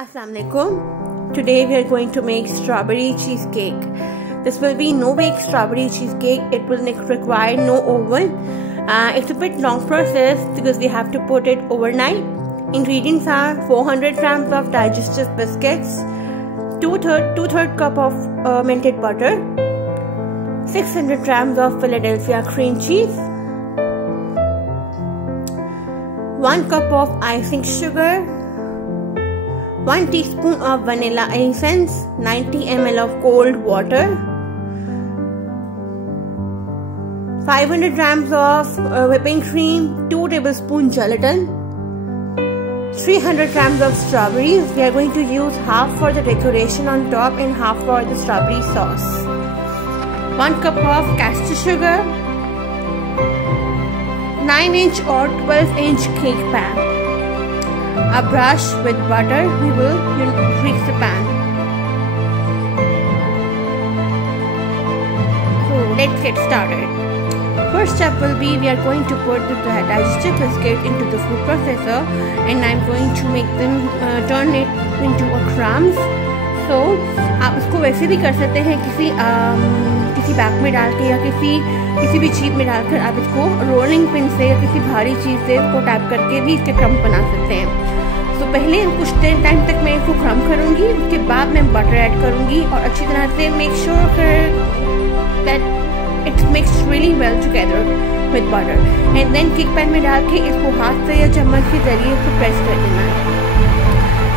Assalamualaikum. Today we are going to make strawberry cheesecake. This will be no-bake strawberry cheesecake. It will require no oven. It's a bit long process because we have to put it overnight. Ingredients are 400 grams of digestive biscuits, two-third cup of melted butter, 600 grams of Philadelphia cream cheese, 1 cup of icing sugar, 1 teaspoon of vanilla essence, 90 ml of cold water, 500 grams of whipping cream, 2 tablespoons gelatin, 300 grams of strawberries. We are going to use half for the decoration on top and half for the strawberry sauce. 1 cup of caster sugar, 9-inch or 12-inch cake pan, a brush with butter. We will grease the pan. So let's get started. First step will be we are going to put the digestive biscuit into the food processor, and I'm going to make them turn it into a crumbs. So आप इसको वैसे भी कर सकते हैं किसी bag में डाल के या किसी भी चीज में डालकर आप इसको रोलिंग पिन से या किसी भारी चीज से इसको टैप करके भी इसके क्रम्ब बना सकते हैं। तो पहले कुछ देर टाइम तक मैं इसको क्रम्ब करूंगी, उसके बाद मैं बटर ऐड करूंगी और अच्छी तरह से make sure that it's mixed really well together with butter, and then cake pan में डाल के इसको हाथ से या चम्मच के जरिए इसको प्रेस कर देना है।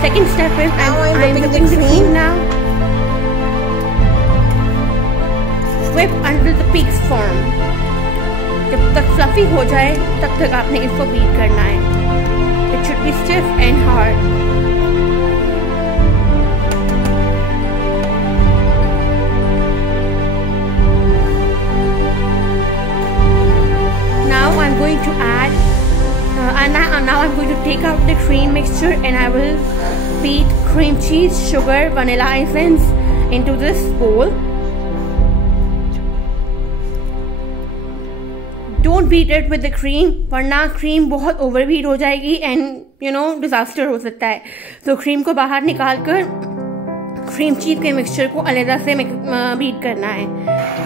Second step is I'm whipping the cream now. Whip until the peaks form. जब तक fluffy हो जाए तब तक आपने इसको बीट करना है. It should be stiff and hard. Now I'm going to add. Now I'm going to take out the cream mixture and I will beat cream cheese, sugar, vanilla essence into this bowl. Don't beat it with the cream, वरना cream बहुत overbeat हो जाएगी and disaster हो सकता है। तो cream को बाहर निकालकर cream cheese के mixture को अलग से beat करना है।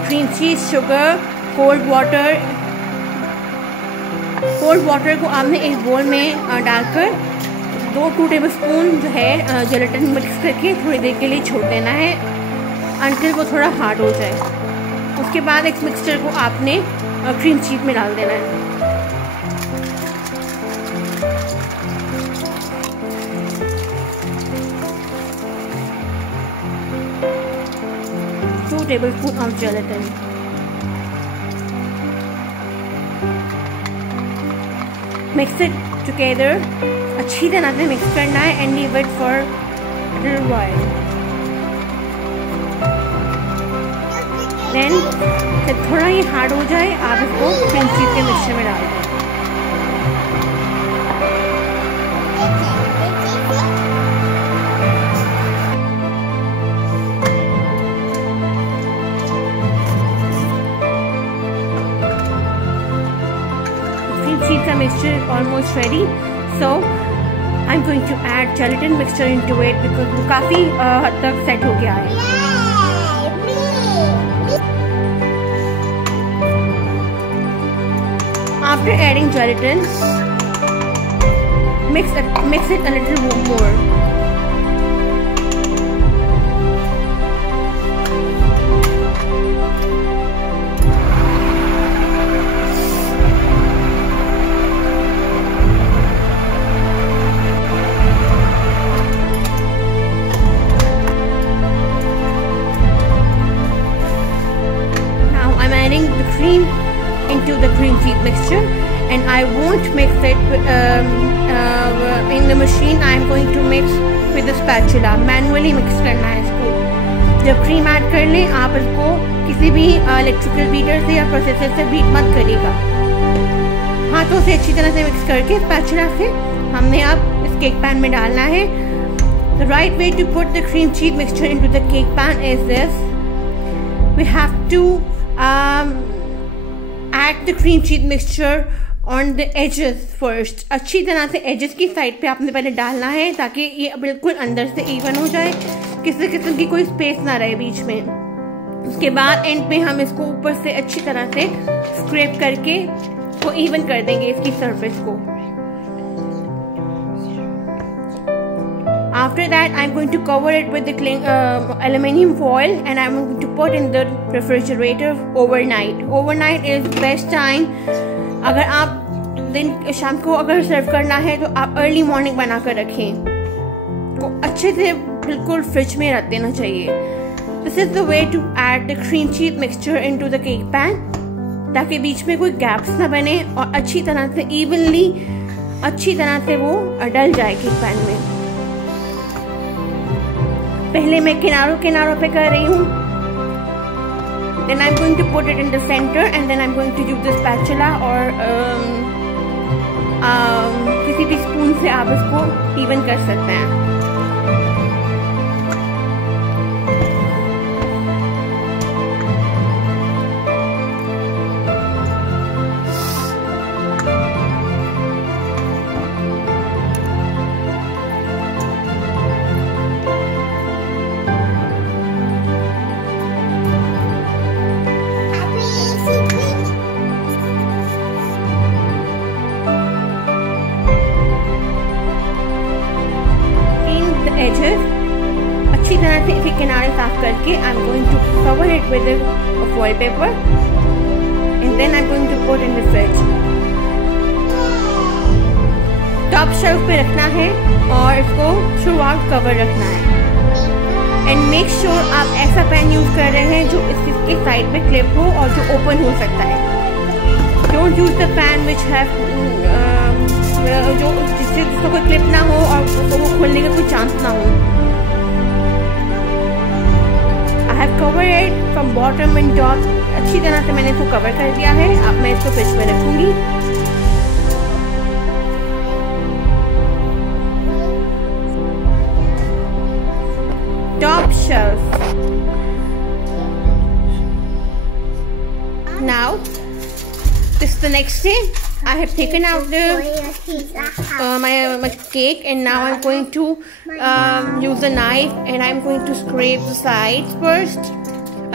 Cream cheese, sugar, cold water को आपने एक बोल में डालकर 2 टेबलस्पून जो है जेलेटिन मिक्स करके थोड़ी देर के लिए छोड़ देना है अंटिल वो थोड़ा हार्ड हो जाए। उसके बाद इस मिक्सचर को आपने क्रीम चीज में डाल देना है। 2 tablespoons of gelatin. Mix it together. अच्छी तरह से मिक्स करना है and leave it for a little while. Then जब थोड़ा ये हार्ड हो जाए आप इसको क्रीम चीज के मिक्सचर में डाल दें। Cream cheese mixture is almost ready, so I'm going to add gelatin mixture into it because वो काफी हद तक सेट हो गया है। After adding gelatin, mix it a little more. The cream into the cream cheese mixture, and I won't mix it in the machine. I am going to mix with the spatula. Manually mix करना है इसको। जब cream add कर लें आप इसको किसी भी इलेक्ट्रिकल बीटर से या प्रोसेसर से बीट मत करिएगा। हाथों से अच्छी तरह से मिक्स करके स्पैचुला से हमने अब इस केक पैन में डालना है। The right way to put the cream cheese mixture into the cake pan is this. We have to add the cream cheese mixture on the edges first. अच्छी तरह से एजेस की साइड पे आपने पहले डालना है ताकि ये बिल्कुल अंदर से इवन हो जाए, किसी किस्म की कोई स्पेस ना रहे बीच में। उसके बाद एंड पे हम इसको ऊपर से अच्छी तरह से स्क्रैप करके को इवन कर देंगे इसकी सरफेस को। After that, I'm going to cover it with the aluminum foil and I'm going to put in the refrigerator overnight. Overnight is best time. अगर आप दिन शाम को अगर सर्व करना है तो आप अर्ली मॉर्निंग बना कर रखें, तो अच्छे से बिल्कुल फ्रिज में रख देना चाहिए। This is the way to add the cream cheese mixture into the cake pan, ताकि बीच में कोई गैप्स ना बने और अच्छी तरह से इवनली अच्छी तरह से वो डल जाए केक पैन में। पहले मैं किनारों पे कर रही हूँ। Then I'm going to put it in the center and then I'm going to use the spatula और किसी भी स्पून से आप इसको इवन कर सकते हैं। एजेस अच्छी तरह से इसके किनारे साफ करके I am going to cover it with foil paper and then I am going to put in the fridge. Top shelf पे रखना है और इसको थ्रू आउट कवर रखना है। एंड मेक श्योर आप ऐसा पैन यूज कर रहे हैं जो इसके साइड पे क्लिप हो और जो ओपन हो सकता है। Don't use the pan which have जो जिससे कोई क्लिप ना हो और वो खोलने का कोई चांस ना हो। I have cover it from bottom and top. अच्छी तरह से मैंने इसको कवर कर दिया है। अब मैं इसको फ्रिज में रखूंगी। Top shelf. Now, this is the next day. I have taken out the my cake and now I'm going to use a knife and I'm going to scrape the sides first.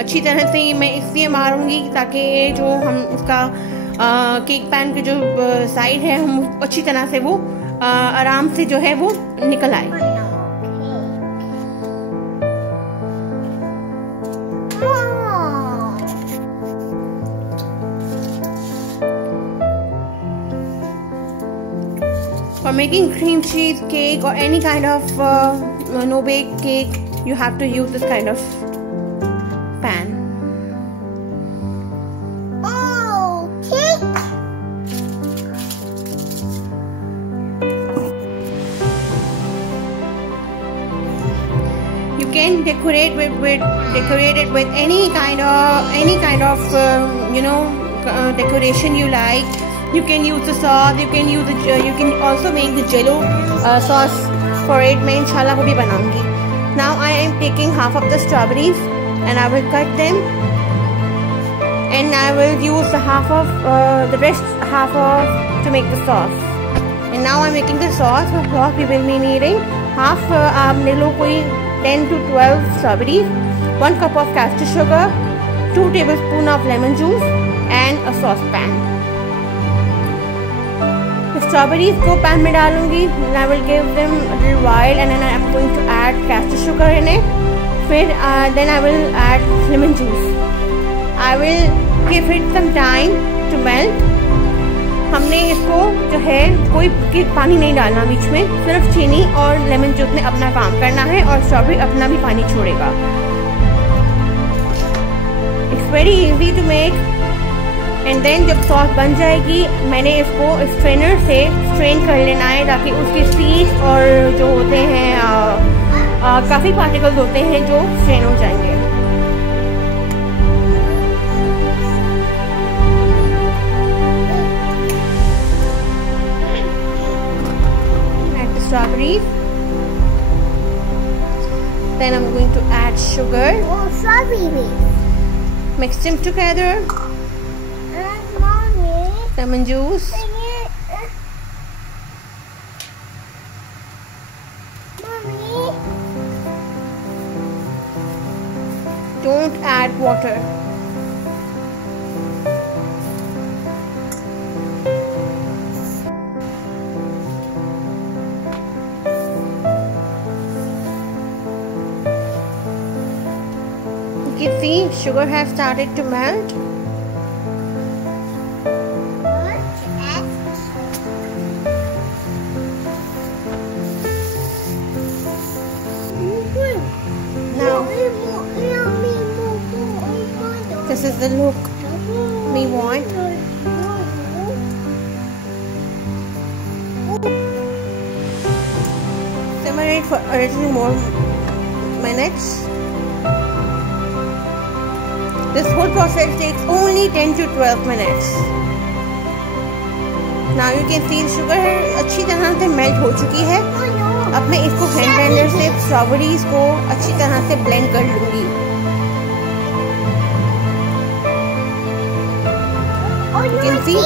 अच्छी तरह से मैं इसलिए मारूंगी ताकि जो हम उसका केक पैन के जो साइड है हम अच्छी तरह से वो आराम से जो है वो निकल आए। For making cream cheese cake or any kind of no-bake cake, you have to use this kind of pan. Oh, cake! You can decorate it with any kind of decoration you like. You can use the sauce. You can also make the jello sauce for it. मैं इंशाल्लाह वो भी बनाऊंगी। Now I am taking half of the strawberries and I will cut them and I will use the rest half to make the sauce. And now I'm making the sauce. For sauce we will be needing half आप ले लो कोई 10 to 12 strawberries, 1 cup of castor sugar, 2 tablespoons of lemon juice and a saucepan. Strawberries को pan में डालूंगी। I will give them a little while and then I am going to add castor sugar in it. फिर then I will add lemon juice. I will give it some time to melt. हमने इसको जो है कोई पानी नहीं डालना बीच में, सिर्फ चीनी और लेमन जूस ने अपना काम करना है और स्ट्रॉबेरी अपना भी पानी छोड़ेगा। It's very easy to make. And then जब सॉस बन जाएगी मैंने इसको स्ट्रेनर से स्ट्रेन कर लेना है ताकि उसके सीड्स और जो होते हैं काफ़ी पार्टिकल्स होते हैं जो स्ट्रेन हो जाएंगे। Add the strawberries. Then I'm going to add sugar. Oh, strawberries. Mix them together. Lemon juice. Don't add water. You can see sugar has started to melt. Now, this is the look we want. Simmer it for a little more minutes. This whole process takes only 10 to 12 minutes. Now you can see sugar अच्छी तरह से melt हो चुकी है. अब मैं इसको hand blender से स्ट्रॉबेरीज को अच्छी तरह से ब्लेंड कर लूंगी. You can see.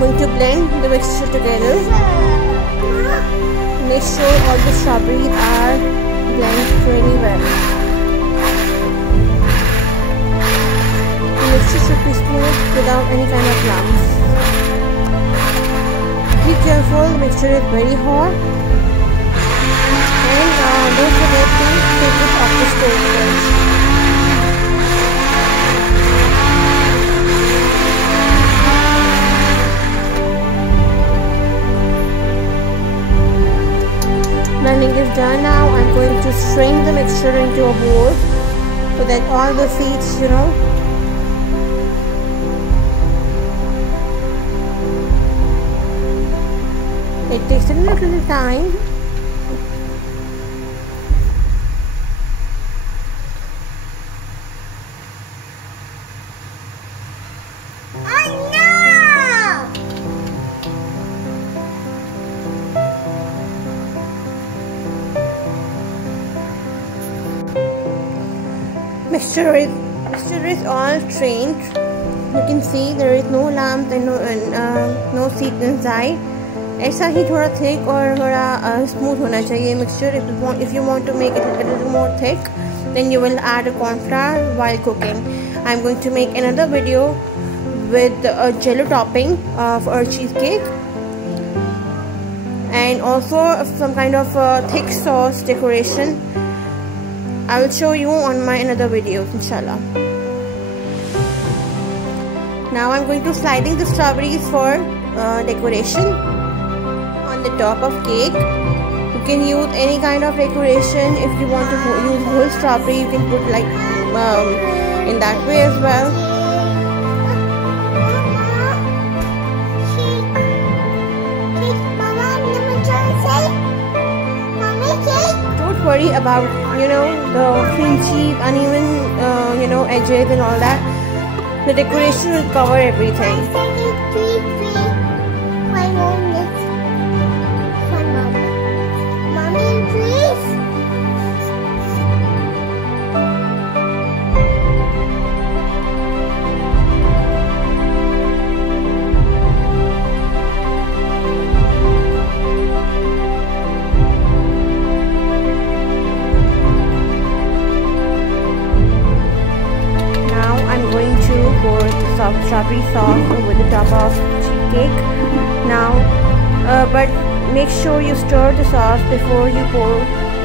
Going to blend the mixture together. Make sure all the strawberries are blended really well. The mixture should be smooth without any kind of lumps. Be careful, the mixture is very hot. And don't forget to take it off the stove first. Blending is done now. I'm going to strain the mixture into a bowl so that all the seeds, it takes a little time. Mixture is all strained. You can see there is no lump and no seed inside. ऐसा ही थोड़ा thick और थोड़ा smooth होना चाहिए mixture. If you want to make it a little more thick, then you will add a corn flour while cooking. I'm going to make another video with a jello topping for a cheesecake and also some kind of thick sauce decoration. I will show you on my another videos, inshallah. Now I'm going to sliding the strawberries for decoration on the top of cake. You can use any kind of decoration. If you want to use whole strawberry, you can put like in that way as well. Don't worry about the fringy, uneven edges and all that. The decoration will cover everything. Pour the soft strawberry sauce over the top of cheesecake. Now, but make sure you stir the sauce before you pour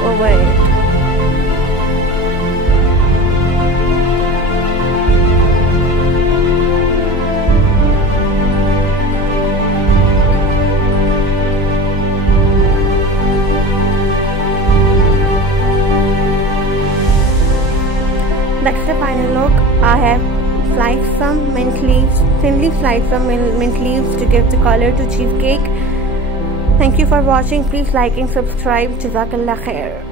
over it. That's the final look. I have sliced some mint leaves, thinly sliced some mint leaves to give the color to cheesecake. Thank you for watching. Please like and subscribe. Jazakallah khair.